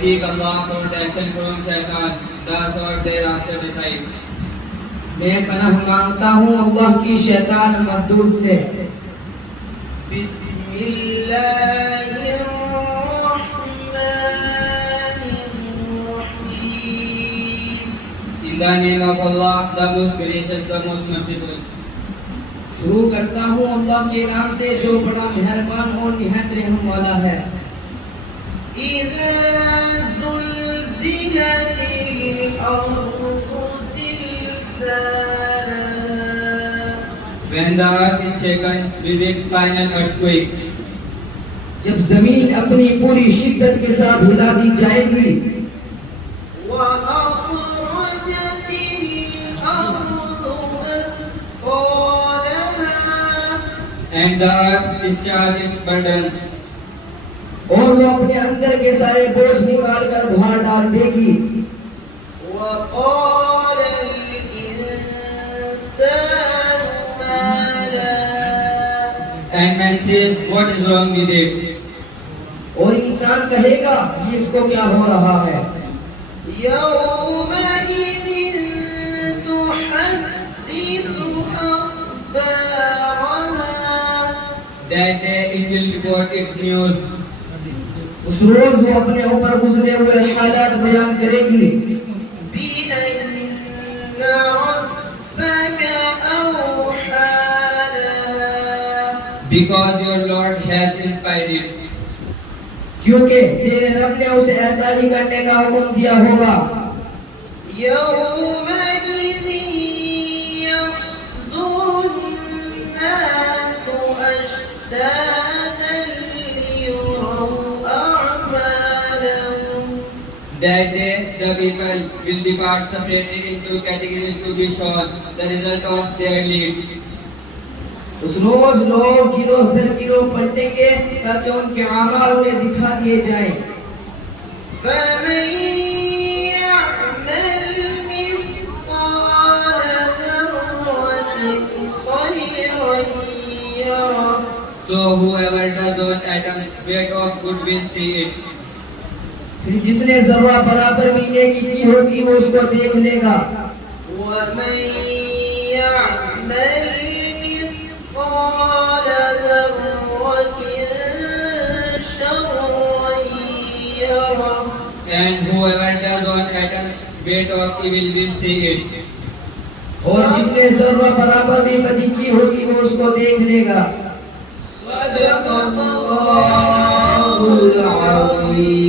seek Allah protection from shaitan, thus or thereafter decide. میں پناہ مانگتا ہوں اللہ کی شیطان مردود سے. بسم اللہ الرحمن الرحیم. In the name of Allah, the most gracious, the most merciful. شروع کرتا ہوں اللہ کے نام سے جو بڑا مہربان اور نہایت رحم والا ہے. اذا زلزلت الارض زلزالها. When the earth is shaken with its final earthquake. جب زمین اپنی پوری شدت کے ساتھ ہلا دی جائے گی. وَأَخْرَجَتِ الْأَرْضُ أَثْقَالَهَا. And the earth discharges its burdens. اور وہ اپنے اندر کے سارے بوجھ نکال کر باہر ڈال دے گی. وَقَالَ الْإِنسَانُ مَا لَهَا. And man says, what is wrong with it? اور انسان کہے گا کہ اس کو کیا ہو رہا ہے. يَوْمَئِذٍ تُحَدِّثُ أَخْبَارَهَا. That day it will report its news. اس روز وہ اپنے اوپر گزرے ہوئے حالات بیان کرے گی. بِأَنَّ رَبَّكَ أَوْحَى لَهَا. Because your Lord has inspired it. کیونکہ تیرے رب نے اسے ایسا ہی کرنے کا حکم دیا ہوگا. يَوْمَئِذٍ يَصْدُرُ النَّاسُ أَشْتَاتًا لِيُرَوْا أَعْمَالَهُمْ. That day the people will depart separated into categories to be shown the result of their deeds. اس روز لوگ گروہ در گروہ پلٹیں گے تاکہ ان کے اعمال انہیں دکھا دیے جائیں. فَمَن يَعْمَلْ مِثْقَالَ ذَرَّةٍ خَيْرًا يَرَهُ. So whoever does on atoms weight of good will see it. پھر جس نے ذرہ برابر بھی نیکی کی ہوگی وہ اس کو دیکھ لے گا. وَمَن يَعْمَلْ مِثْقَالَ ذَرَّةٍ شَرًّا يَرَهُ. And whoever does on atoms weight of evil will see it. اور جس نے ذرہ برابر بھی بدی کی ہوگی وہ اس کو دیکھ لے گا. صدق اللہ العظیم.